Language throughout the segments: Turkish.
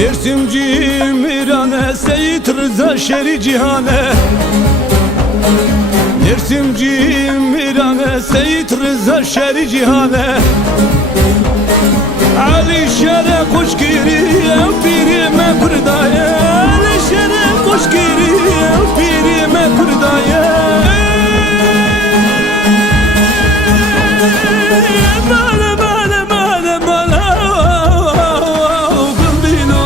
Dersimci Mirane Seyit Rıza Şeri Cihane. Dersimci Mirane Seyit Rıza Şeri Cihane. Ali Şere kuş giriye pirime kurdaya. Ali Şere kuş giriye pirime kurdaya. Bana bana bana bana gıldino.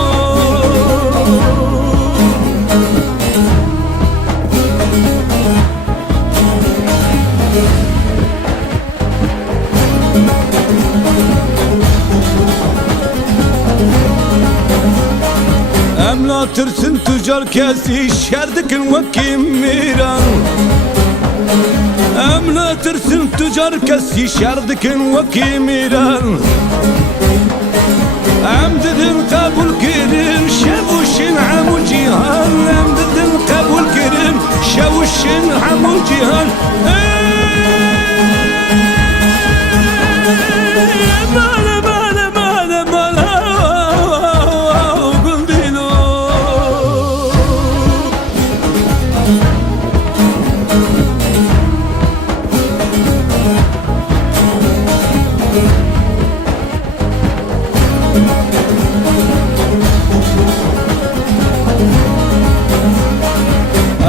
Emla tırsın tüccar kesi şerdikin vakim miran. Emla tırsın tüccar kesi şerdikin vakim miran. Em dedim kabul kirin şevuşin hamu cihan. Em dedim kabul kirin şevuşin hamu cihan. Bana bana bana bana gıldino.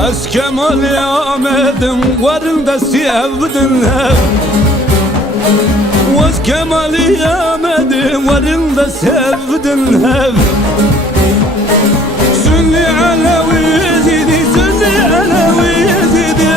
Az Kemal Ahmet'im varında sevdin hep. Az Kemal Ahmet'im varında sevdin hep. Sünni Alevi Yazidi, Sünni Alevi Yazidi.